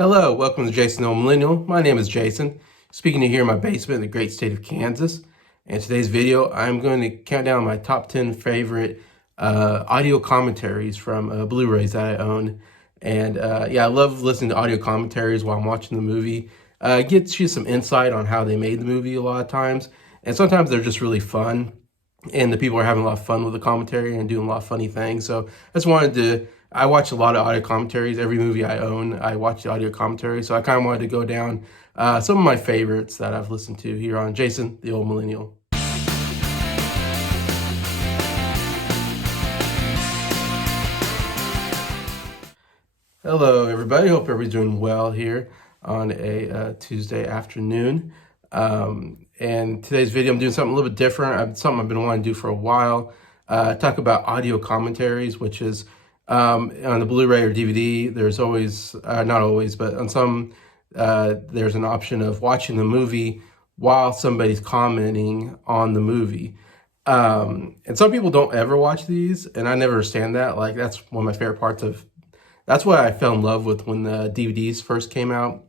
Hello, welcome to Jason the Old Millennial. My name is Jason, speaking to you here in my basement in the great state of Kansas. In today's video, I'm going to count down my top 10 favorite audio commentaries from Blu-rays that I own. And yeah, I love listening to audio commentaries while I'm watching the movie. It gets you some insight on how they made the movie a lot of times. And sometimes they're just really fun. And the people are having a lot of fun with the commentary and doing a lot of funny things. So I just wanted to, I watch a lot of audio commentaries. Every movie I own, I watch the audio commentary. So I kind of wanted to go down some of my favorites that I've listened to here on Jason the Old Millennial. Hello, everybody. Hope everybody's doing well here on a Tuesday afternoon. And today's video, I'm doing something a little bit different. Something I've been wanting to do for a while. Talk about audio commentaries, which is on the Blu-ray or DVD. There's always, not always, but on some, there's an option of watching the movie while somebody's commenting on the movie. And some people don't ever watch these, and I never understand that. Like, that's one of my favorite parts of. That's what I fell in love with when the DVDs first came out,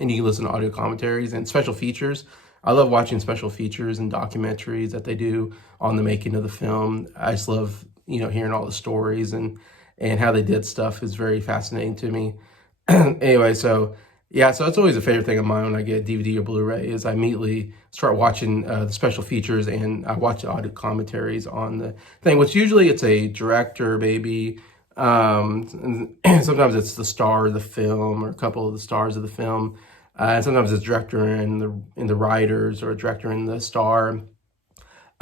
and you can listen to audio commentaries and special features. I love watching special features and documentaries that they do on the making of the film. I just love, hearing all the stories and how they did stuff is very fascinating to me. Anyway, so it's always a favorite thing of mine when I get a DVD or Blu-ray is I immediately start watching the special features, and I watch the audio commentaries on the thing, which usually it's a director, maybe. And sometimes it's the star of the film or a couple of the stars of the film. And sometimes it's director and the writers, or a director and the star.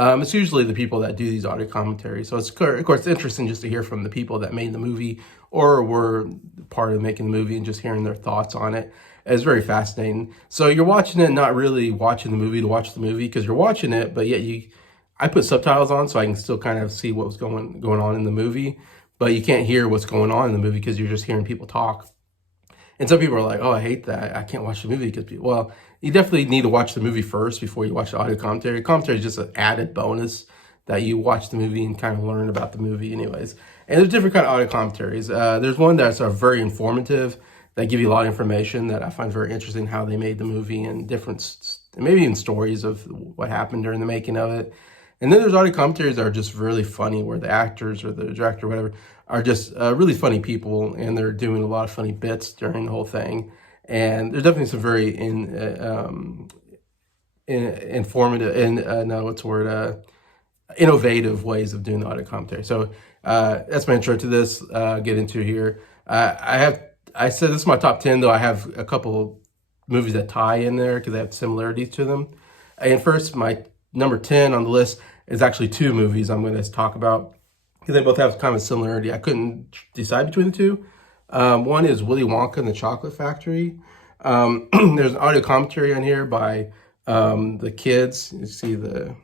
It's usually the people that do these audio commentaries. So it's, of course, it's interesting just to hear from the people that made the movie or were part of making the movie, and just hearing their thoughts on it. It's very fascinating. So you're watching it, not really watching the movie to watch the movie, because you're watching it, but yet I put subtitles on so I can still kind of see what was going on in the movie. But you can't hear what's going on in the movie because you're just hearing people talk. And some people are like, oh, I hate that. I can't watch the movie because people, well, you definitely need to watch the movie first before you watch the audio commentary. Commentary is just an added bonus that you watch the movie and kind of learn about the movie anyways. And there's different kind of audio commentaries. There's one that's very informative, that give you a lot of information that I find very interesting, how they made the movie and different, maybe even stories of what happened during the making of it. And then there's audio commentaries that are just really funny, where the actors or the director or whatever are just really funny people, and they're doing a lot of funny bits during the whole thing. And there's definitely some very informative and innovative ways of doing the audio commentary. So that's my intro to this. Get into here. I said this is my top 10, though I have a couple movies that tie in there because they have similarities to them. And first, my number 10 on the list is actually two movies I'm going to talk about, because they both have kind of a similarity. I couldn't decide between the two. One is Willy Wonka and the Chocolate Factory. There's an audio commentary on here by the kids. You see the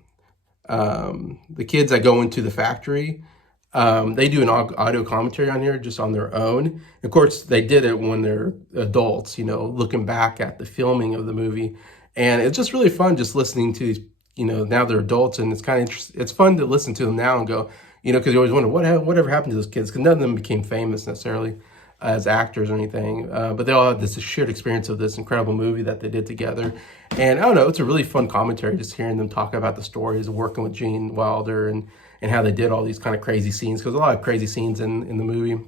kids that go into the factory. They do an audio commentary on here just on their own. Of course, they did it when they're adults, looking back at the filming of the movie. And it's just really fun just listening to these, now they're adults, and it's kind of interesting. It's fun to listen to them now and go, because you always wonder whatever happened to those kids, because none of them became famous necessarily as actors or anything, but they all had this shared experience of this incredible movie that they did together. And I don't know, it's a really fun commentary just hearing them talk about the stories of working with Gene Wilder and how they did all these kind of crazy scenes, because a lot of crazy scenes in the movie.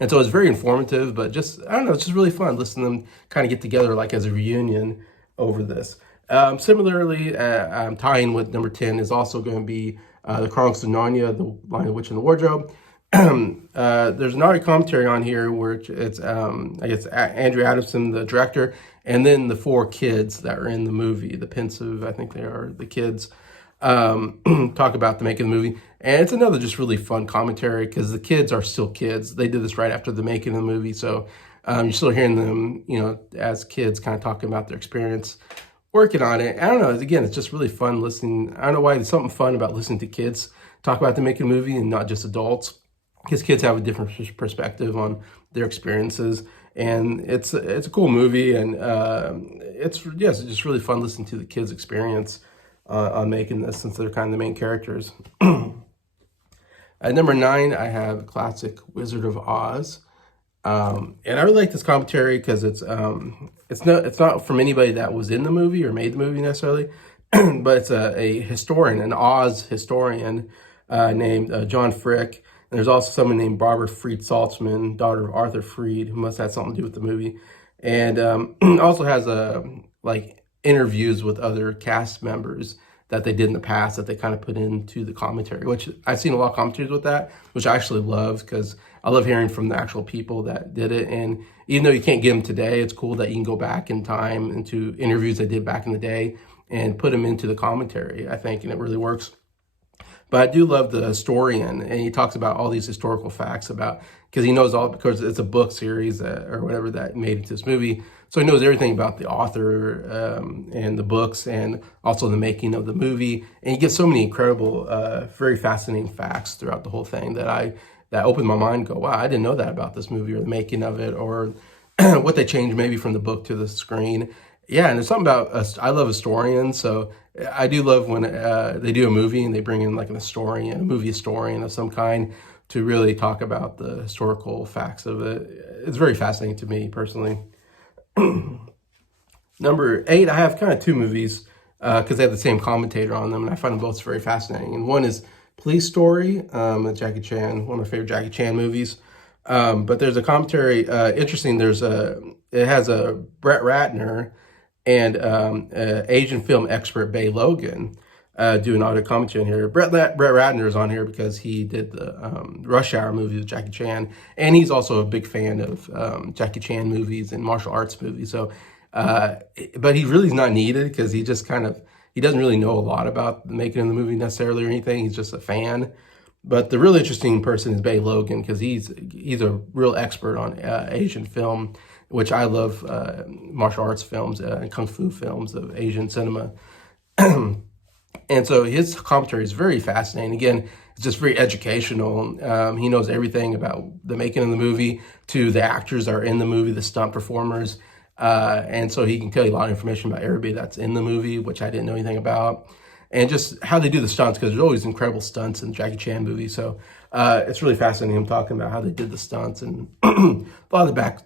And so it's very informative, but just, I don't know, it's just really fun listening to them kind of get together like as a reunion over this. Similarly, tying with number 10 is also going to be The Chronicles of Narnia, The Lion, the Witch, and the Wardrobe. There's an audio commentary on here where it's, I guess, Andrew Adamson, the director, and then the four kids that are in the movie, the pensive, I think they are the kids, talk about the making of the movie. And it's another just really fun commentary, because the kids are still kids. They did this right after the making of the movie, so you're still hearing them, as kids kind of talking about their experience working on it. I don't know, again, it's just really fun listening. I don't know why there's something fun about listening to kids talk about the making of the movie and not just adults, because kids have a different perspective on their experiences. And it's a cool movie, and it's just really fun listening to the kids' experience on making this, since they're kind of the main characters. At number 9, I have classic Wizard of Oz. And I really like this commentary because it's not from anybody that was in the movie or made the movie necessarily, but it's a historian, an Oz historian named John Frick. And there's also someone named Barbara Fried Saltzman, daughter of Arthur Fried, who must have had something to do with the movie, and also has like interviews with other cast members that they did in the past that they kind of put into the commentary, which I've seen a lot of commentaries with that, which I actually love because I love hearing from the actual people that did it. And even though you can't get them today, it's cool that you can go back in time into interviews they did back in the day and put them into the commentary, I think, and it really works. But I do love the historian, and he talks about all these historical facts about, because he knows all, because it's a book series or whatever that made it to this movie. So he knows everything about the author and the books and also the making of the movie. And he gives so many incredible, very fascinating facts throughout the whole thing that opened my mind. Go, wow, I didn't know that about this movie or the making of it or what they changed maybe from the book to the screen. Yeah, and there's something about us. I love historians, so I do love when they do a movie and they bring in like an historian, a movie historian of some kind to really talk about the historical facts of it. It's very fascinating to me personally. Number 8, I have kind of two movies because they have the same commentator on them, and I find them both very fascinating. And one is Police Story, with Jackie Chan, one of my favorite Jackie Chan movies. But there's a commentary, interesting, it has a Brett Ratner and Asian film expert Bay Logan do an audio commentary in here. Brett Ratner is on here because he did the Rush Hour movie with Jackie Chan, and he's also a big fan of Jackie Chan movies and martial arts movies. So, but he really is not needed because he just he doesn't really know a lot about the making of the movie necessarily or anything. He's just a fan. But the really interesting person is Bay Logan because he's a real expert on Asian film, which I love, martial arts films and kung fu films of Asian cinema. And so his commentary is very fascinating. Again, it's just very educational. He knows everything about the making of the movie to the actors that are in the movie, the stunt performers. And so he can tell you a lot of information about everybody that's in the movie, which I didn't know anything about. And just how they do the stunts, because there's always incredible stunts in Jackie Chan movies. So it's really fascinating him talking about how they did the stunts and a lot of the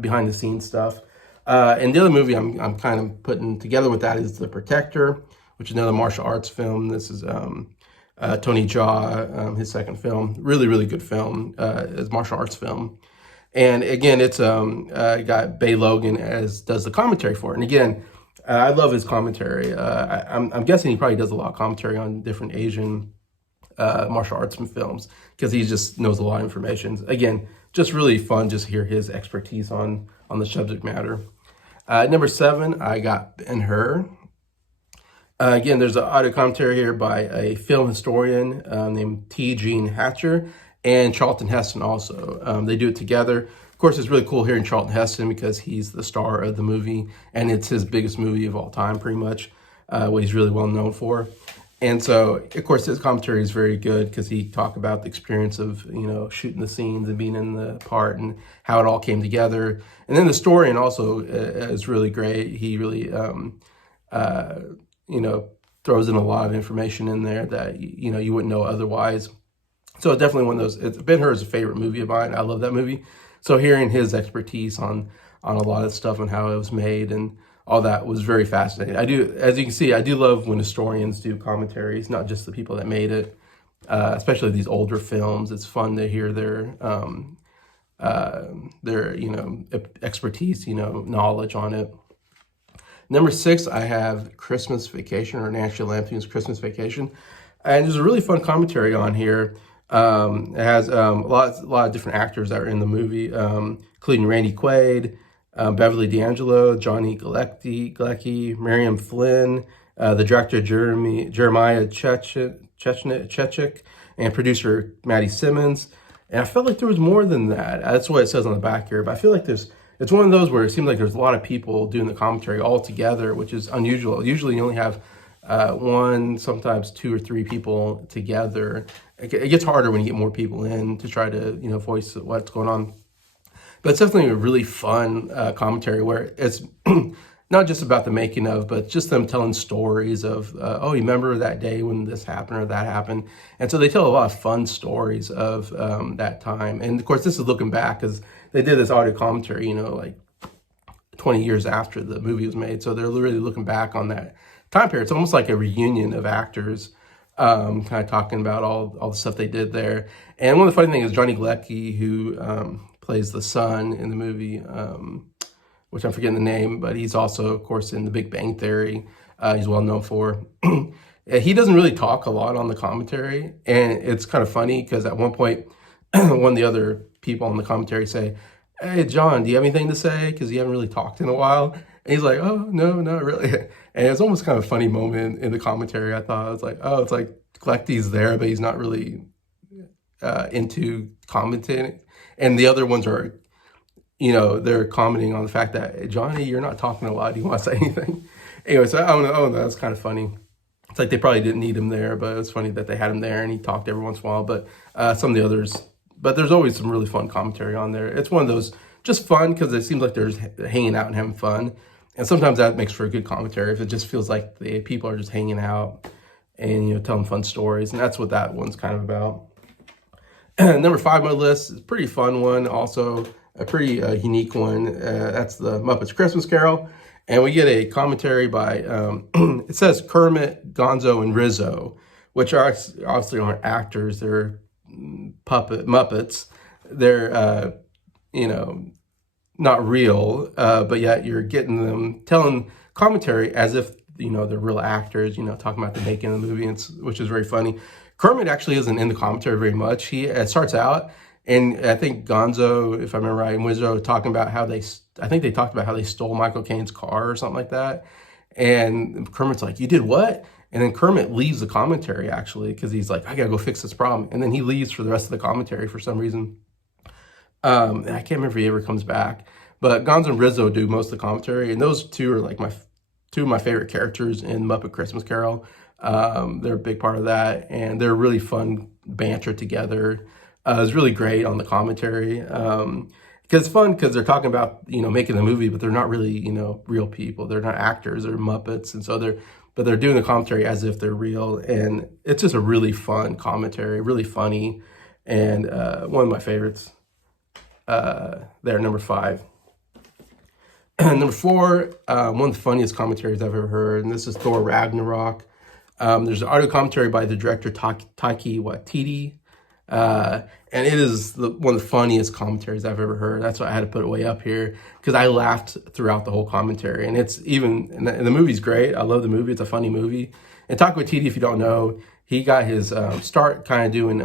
behind the scenes stuff. And the other movie I'm kind of putting together with that is The Protector, which is another martial arts film. This is Tony Jaa, his second film. Really, really good film, as martial arts film. And again, it's got Bay Logan as does the commentary for it. And again, I love his commentary. I'm guessing he probably does a lot of commentary on different Asian martial arts films because he just knows a lot of information. Again, just really fun just to hear his expertise on the subject matter. Number 7, I got Ben-Hur. Again, there's an audio commentary here by a film historian named T. Gene Hatcher and Charlton Heston also. They do it together. Of course, it's really cool hearing Charlton Heston because he's the star of the movie, and it's his biggest movie of all time, pretty much, what he's really well known for. And so, of course, his commentary is very good because he talked about the experience of, shooting the scenes and being in the part and how it all came together. And then the story and also is really great. He really, throws in a lot of information in there that, you wouldn't know otherwise. So definitely one of those. Ben-Hur is a favorite movie of mine. I love that movie. So hearing his expertise on a lot of stuff and how it was made and all that was very fascinating. As you can see, I do love when historians do commentaries, not just the people that made it, especially these older films. It's fun to hear their expertise, knowledge on it. Number 6, I have Christmas Vacation, or National Lampoon's Christmas Vacation. And there's a really fun commentary on here. It has a lot of different actors that are in the movie, including Randy Quaid, Beverly D'Angelo, Johnny Galecki, Miriam Flynn, the director Jeremiah Chechik, and producer Maddie Simmons. And I felt like there was more than that. That's what it says on the back here. But I feel like it's one of those where it seems like there's a lot of people doing the commentary all together, which is unusual. Usually you only have one, sometimes 2 or 3 people together. It gets harder when you get more people in to try to, voice what's going on. But it's definitely a really fun commentary where it's not just about the making of, but just them telling stories of, oh, you remember that day when this happened or that happened. And so they tell a lot of fun stories of that time. And of course, this is looking back because they did this audio commentary, like 20 years after the movie was made. So they're really looking back on that time period. It's almost like a reunion of actors, kind of talking about all the stuff they did there. And one of the funny things is Johnny Galecki, who plays the son in the movie, which I'm forgetting the name, but he's also, of course, in The Big Bang Theory. He's well known for. He doesn't really talk a lot on the commentary, and it's kind of funny because at one point, one of the other people on the commentary say, "Hey, John, do you have anything to say? Because you haven't really talked in a while." And he's like, "Oh, no, not really." And it's almost kind of a funny moment in the commentary. I thought, it's like, oh, it's like Galecki's there, but he's not really into commentating. And the other ones are, they're commenting on the fact that, hey, Johnny, you're not talking a lot. Do you want to say anything? Anyway, so I don't know. Oh, that's kind of funny. It's like they probably didn't need him there, but it's funny that they had him there and he talked every once in a while. But some of the others, but there's always some really fun commentary on there. It's one of those just fun because it seems like they're just hanging out and having fun. And sometimes that makes for a good commentary if it just feels like the people are just hanging out and, telling fun stories. And that's what that one's kind of about. Number 5 on my list is a pretty fun one, also a pretty unique one. That's the Muppets Christmas Carol. And we get a commentary by, it says Kermit, Gonzo, and Rizzo, which are obviously aren't actors. They're Muppets. They're, not real, but yet you're getting them telling commentary as if, they're real actors, talking about the making of the movie, which is very funny. Kermit actually isn't in the commentary very much. He starts out, and I think Gonzo, if I remember right, and Wizzo talking about how they talked about how they stole Michael Caine's car or something like that. And Kermit's like, "You did what?" And then Kermit leaves the commentary actually because he's like, "I gotta go fix this problem." And then he leaves for the rest of the commentary for some reason. And I can't remember if he ever comes back. But Gonzo and Rizzo do most of the commentary, and those two are like two of my favorite characters in Muppet Christmas Carol. They're a big part of that, and they're really fun banter together. It's really great on the commentary because it's fun because they're talking about making the movie, but they're not really real people. They're not actors. They're Muppets, and so they're doing the commentary as if they're real, and it's just a really fun commentary, really funny, and one of my favorites. There, number 5. Number 4, one of the funniest commentaries I've ever heard, and this is Thor Ragnarok. There's an audio commentary by the director Taiki Waititi, and it is one of the funniest commentaries I've ever heard. That's why I had to put it way up here, because I laughed throughout the whole commentary, and the movie's great. I love the movie. It's a funny movie. And Taika Waititi, if you don't know, he got his start kind of doing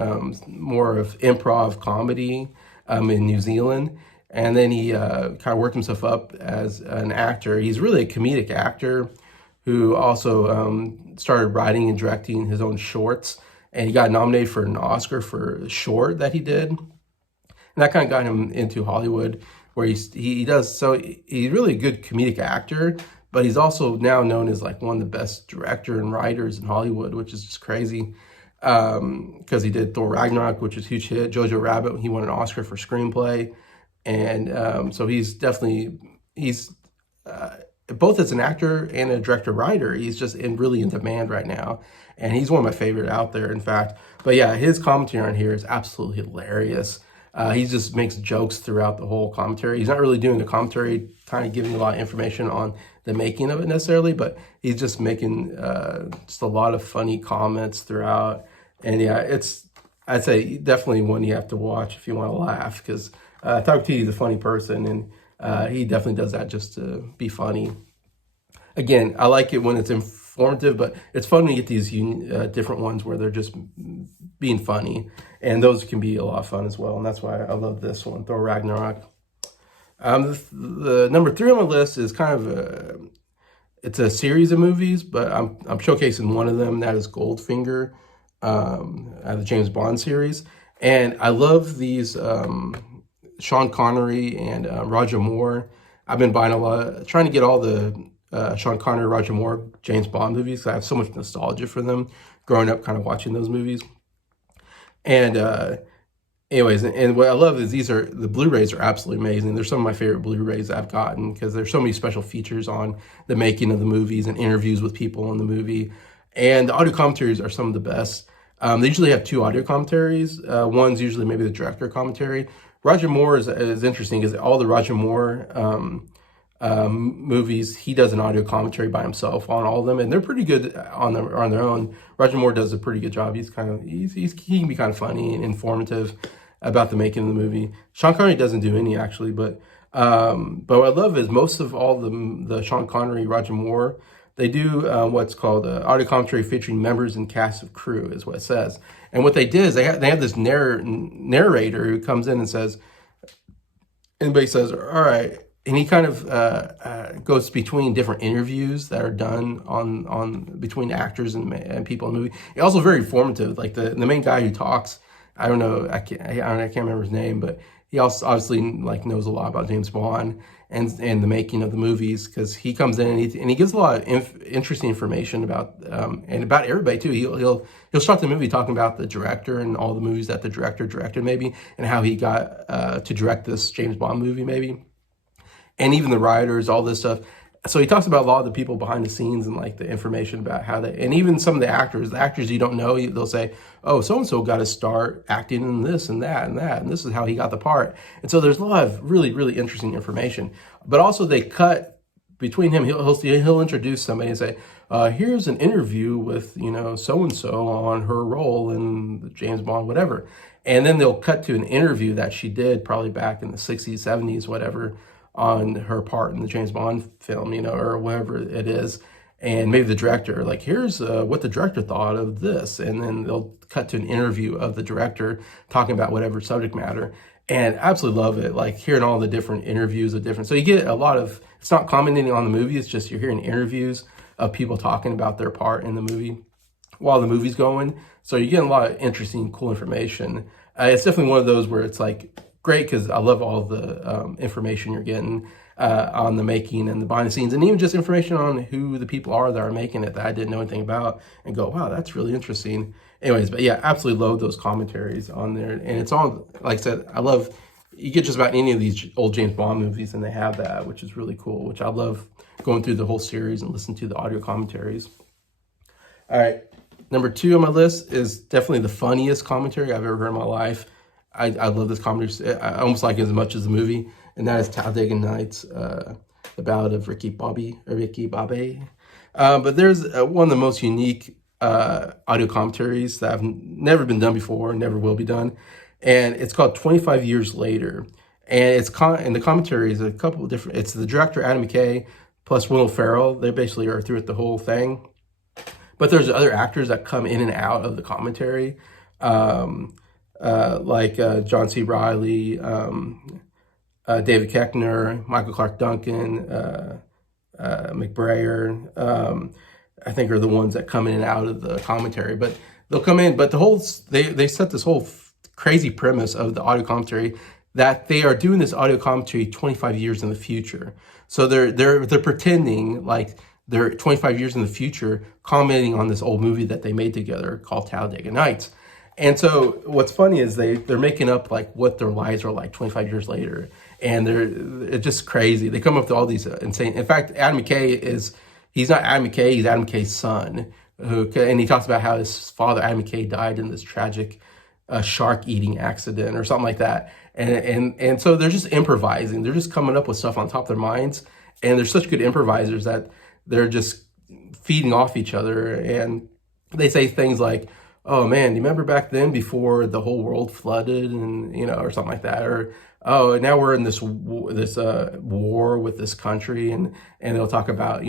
more of improv comedy in New Zealand. And then he kind of worked himself up as an actor. He's really a comedic actor who also started writing and directing his own shorts. And he got nominated for an Oscar for a short that he did. And that kind of got him into Hollywood, where he does. So he's really a good comedic actor, but he's also now known as like one of the best director and writers in Hollywood, which is just crazy. Because he did Thor Ragnarok, which was a huge hit. Jojo Rabbit, he won an Oscar for screenplay. And so he's both as an actor and a director-writer, he's just really in demand right now. And he's one of my favorite out there, in fact. But yeah, his commentary on here is absolutely hilarious. He just makes jokes throughout the whole commentary. He's not really doing the commentary, kind of giving a lot of information on the making of it necessarily, but he's just making just a lot of funny comments throughout. And yeah, I'd say definitely one you have to watch if you want to laugh, because Taika Waititi is a funny person, and he definitely does that just to be funny. Again, I like it when it's informative, but it's fun when you get these different ones where they're just being funny, and those can be a lot of fun as well, and that's why I love this one, Thor Ragnarok. The number 3 on my list is kind of it's a series of movies, but I'm showcasing one of them. That is Goldfinger, the James Bond series, and I love these. Sean Connery and Roger Moore. I've been buying trying to get all the Sean Connery, Roger Moore, James Bond movies, because I have so much nostalgia for them growing up kind of watching those movies. And anyways, and what I love is the Blu-rays are absolutely amazing. They're some of my favorite Blu-rays I've gotten because there's so many special features on the making of the movies and interviews with people in the movie. And the audio commentaries are some of the best. They usually have two audio commentaries. One's usually maybe the director commentary. Roger Moore is interesting because all the Roger Moore movies, he does an audio commentary by himself on all of them, and they're pretty good on their own. Roger Moore does a pretty good job. He can be kind of funny and informative about the making of the movie. Sean Connery doesn't do any actually, but what I love is most of all the Sean Connery, Roger Moore, they do what's called audio commentary featuring members and cast of crew, is what it says. And what they did is they have this narrator who comes in and says, anybody says, all right, and he kind of goes between different interviews that are done on between actors and people in the movie. It's also very informative. Like the main guy who talks, I can't remember his name, but he also obviously like knows a lot about James Bond and the making of the movies, because he comes in and he gives a lot of interesting information about and about everybody too. He'll start the movie talking about the director and all the movies that the director directed maybe, and how he got to direct this James Bond movie maybe, and even the writers, all this stuff. So he talks about a lot of the people behind the scenes and like the information about how they, and even some of the actors you don't know, they'll say, oh, so-and-so got to start acting in this and that and that, and this is how he got the part. And so there's a lot of really, really interesting information. But also they cut between him, he'll introduce somebody and say, here's an interview with, so-and-so on her role in James Bond, whatever. And then they'll cut to an interview that she did probably back in the 60s, 70s, whatever, on her part in the James Bond film, or whatever it is. And maybe the director, like, here's what the director thought of this. And then they'll cut to an interview of the director talking about whatever subject matter. And absolutely love it, like hearing all the different interviews of different. So you get a lot of, it's not commenting on the movie, it's just you're hearing interviews of people talking about their part in the movie while the movie's going. So you're getting a lot of interesting, cool information. It's definitely one of those where it's like, great, because I love all the information you're getting on the making and the behind the scenes, and even just information on who the people are that are making it that I didn't know anything about, and go, wow, that's really interesting. Anyways, but yeah, absolutely love those commentaries on there. And it's all, like I said, I love, you get just about any of these old James Bond movies and they have that, which is really cool, which I love going through the whole series and listening to the audio commentaries. All right, number 2 on my list is definitely the funniest commentary I've ever heard in my life. I love this comedy. I almost like it as much as the movie, and that is Talladega Nights, the Ballad of Ricky Bobby. But there's one of the most unique audio commentaries that have never been done before, never will be done, and it's called 25 Years Later. And and the commentary is a couple of different. It's the director Adam McKay plus Will Ferrell. They basically are through it the whole thing, but there's other actors that come in and out of the commentary. Like John C. Reilly, David Koechner, Michael Clark Duncan, McBrayer, I think are the ones that come in and out of the commentary. But they'll come in, but they set this whole crazy premise of the audio commentary that they are doing this audio commentary 25 years in the future. So they're pretending like they're 25 years in the future commenting on this old movie that they made together called Talladega Nights. And so what's funny is they're making up like what their lives are like 25 years later. And it's just crazy. They come up with all these insane, in fact, Adam McKay he's not Adam McKay, he's Adam McKay's son. And he talks about how his father, Adam McKay, died in this tragic shark eating accident or something like that. And so they're just improvising. They're just coming up with stuff on top of their minds. And they're such good improvisers that they're just feeding off each other. And they say things like, oh man, do you remember back then before the whole world flooded and, or something like that? Or, oh, now we're in this war with this country, and they'll talk about,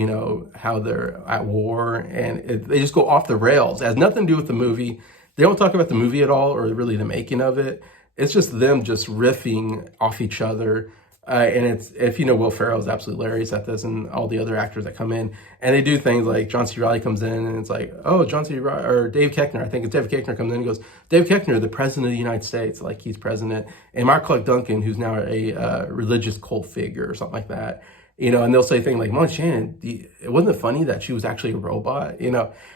how they're at war, and they just go off the rails. It has nothing to do with the movie. They don't talk about the movie at all or really the making of it. It's just them just riffing off each other. And it's, if Will Ferrell is absolutely hilarious at this, and all the other actors that come in, and they do things like John C. Reilly comes in and it's like, oh, John C. Reilly, or Dave Koechner, I think it's Dave Koechner comes in and goes, Dave Koechner, the president of the United States, like he's president, and Mark Clark Duncan, who's now a religious cult figure or something like that, and they'll say things like, Mon Shannon, wasn't it funny that she was actually a robot,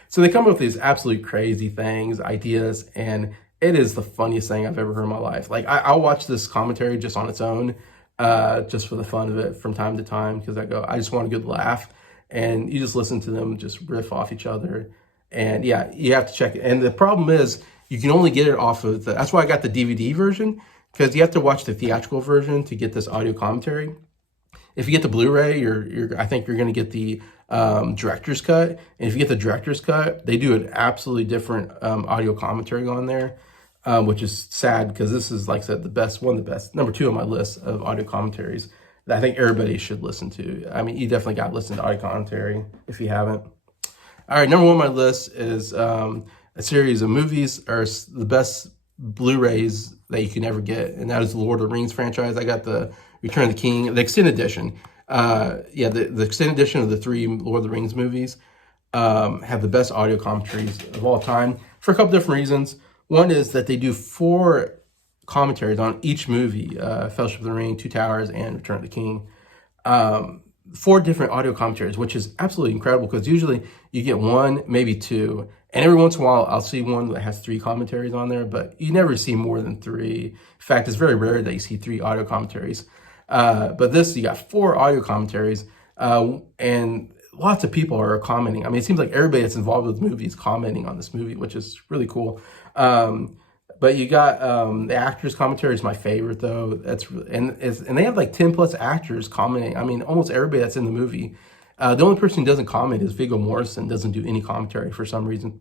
So they come up with these absolute crazy things, ideas, and It is the funniest thing I've ever heard in my life. Like I'll watch this commentary just on its own, just for the fun of it from time to time, because I just want a good laugh. And you just listen to them just riff off each other. And yeah, you have to check it. And the problem is you can only get it off of that's why I got the DVD version, because you have to watch the theatrical version to get this audio commentary. If you get the Blu-ray, I think you're going to get the director's cut. And if you get the director's cut, they do an absolutely different audio commentary on there, which is sad, because this is, like I said, one of the best, number 2 on my list of audio commentaries that I think everybody should listen to. I mean, you definitely got to listen to audio commentary if you haven't. All right, number 1 on my list is a series of movies, or the best Blu-rays that you can ever get, and that is the Lord of the Rings franchise. I got the Return of the King, the extended edition. The extended edition of the 3 Lord of the Rings movies have the best audio commentaries of all time for a couple different reasons. One is that they do 4 commentaries on each movie, Fellowship of the Ring, Two Towers, and Return of the King. 4 different audio commentaries, which is absolutely incredible, because usually you get 1, maybe 2, and every once in a while I'll see one that has 3 commentaries on there, but you never see more than 3. In fact, it's very rare that you see 3 audio commentaries. But this, you got 4 audio commentaries, and lots of people are commenting. I mean, it seems like everybody that's involved with the movie is commenting on this movie, which is really cool. But you got the actors' commentary is my favorite, though. And they have like 10 plus actors commenting. I mean, almost everybody that's in the movie. The only person who doesn't comment is Viggo Mortensen, doesn't do any commentary for some reason.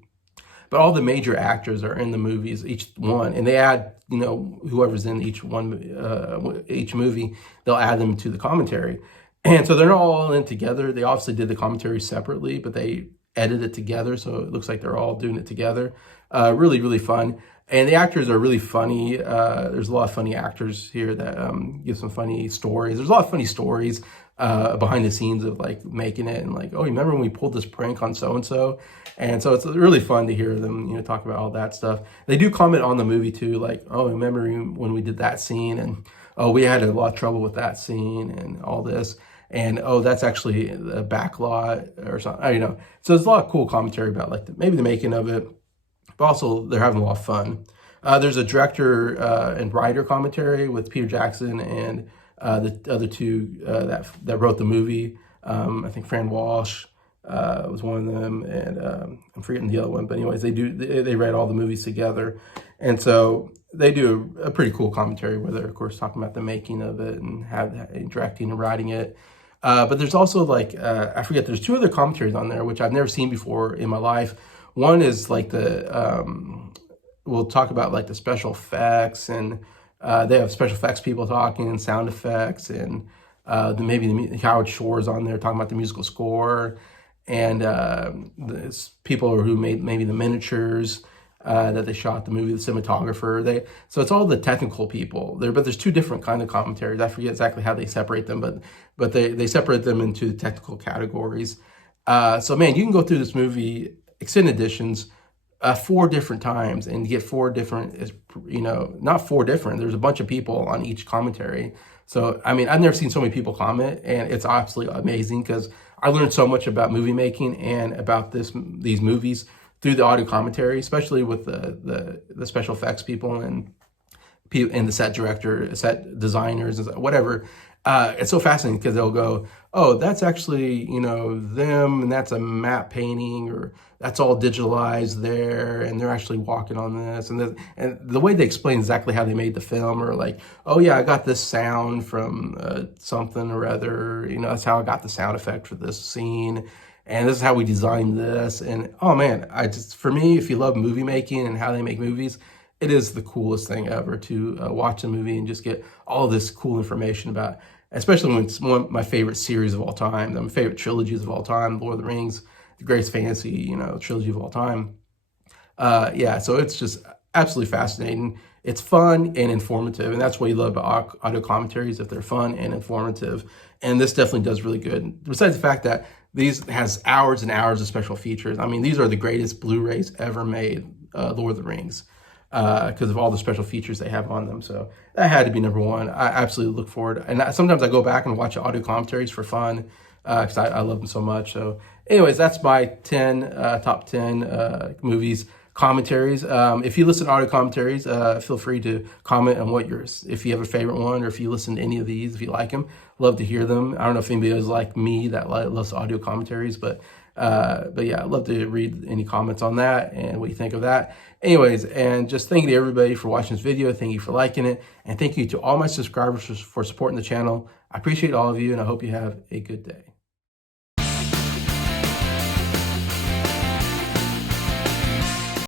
But all the major actors are in the movies, each one, and they add, whoever's in each movie, they'll add them to the commentary. And so they're not all in together. They obviously did the commentary separately, but they edit it together, so it looks like they're all doing it together. Really, really fun. And the actors are really funny. There's a lot of funny actors here that give some funny stories. There's a lot of funny stories behind the scenes of like making it, and like, oh, remember when we pulled this prank on so-and-so? And so it's really fun to hear them, talk about all that stuff. They do comment on the movie too, like, oh, remember when we did that scene, and oh, we had a lot of trouble with that scene and all this. And oh, that's actually a backlot or something, So there's a lot of cool commentary about like maybe the making of it, but also they're having a lot of fun. There's a director and writer commentary with Peter Jackson and the other 2 that wrote the movie. I think Fran Walsh was one of them, and I'm forgetting the other one. But anyways, they read all the movies together, and so they do a pretty cool commentary where they're, of course, talking about the making of it and directing and writing it. But there's also like I forget. There's 2 other commentaries on there which I've never seen before in my life. One is like we'll talk about like the special effects, and they have special effects people talking, and sound effects, and maybe Howard Shore's on there talking about the musical score, and people who made maybe the miniatures that they shot the movie, the cinematographer. So it's all the technical people there, but there's 2 different kind of commentaries. I forget exactly how they separate them, but they separate them into technical categories. So man, you can go through this movie extended editions 4 different times and get 4 different, not 4 different. There's a bunch of people on each commentary. So, I mean, I've never seen so many people comment, and it's absolutely amazing, because I learned so much about movie making and about these movies through the audio commentary, especially with the special effects people and the set director, set designers, whatever. It's so fascinating, because they'll go, oh, that's actually, them, and that's a matte painting, or that's all digitalized there, and they're actually walking on this. And the way they explain exactly how they made the film, or like, oh yeah, I got this sound from something or other, that's how I got the sound effect for this scene. And this is how we designed this. And oh man, for me, if you love movie making and how they make movies, it is the coolest thing ever to watch a movie and just get all this cool information about, especially when it's one of my favorite series of all time, my favorite trilogies of all time, Lord of the Rings, the greatest fantasy, trilogy of all time. So it's just absolutely fascinating. It's fun and informative, and that's what you love about audio commentaries, if they're fun and informative. And this definitely does really good. Besides the fact that these has hours and hours of special features. I mean, these are the greatest Blu-rays ever made, Lord of the Rings, because of all the special features they have on them. So that had to be number 1. I absolutely look forward. And sometimes I go back and watch audio commentaries for fun, because I love them so much. So anyways, that's my top 10 movies, commentaries. If you listen to audio commentaries, feel free to comment on what yours, if you have a favorite one, or if you listen to any of these, if you like them, love to hear them. I don't know if anybody is like me that loves audio commentaries, but yeah, I'd love to read any comments on that and what you think of that. Anyways, and just thank you to everybody for watching this video. Thank you for liking it. And thank you to all my subscribers for supporting the channel. I appreciate all of you, and I hope you have a good day.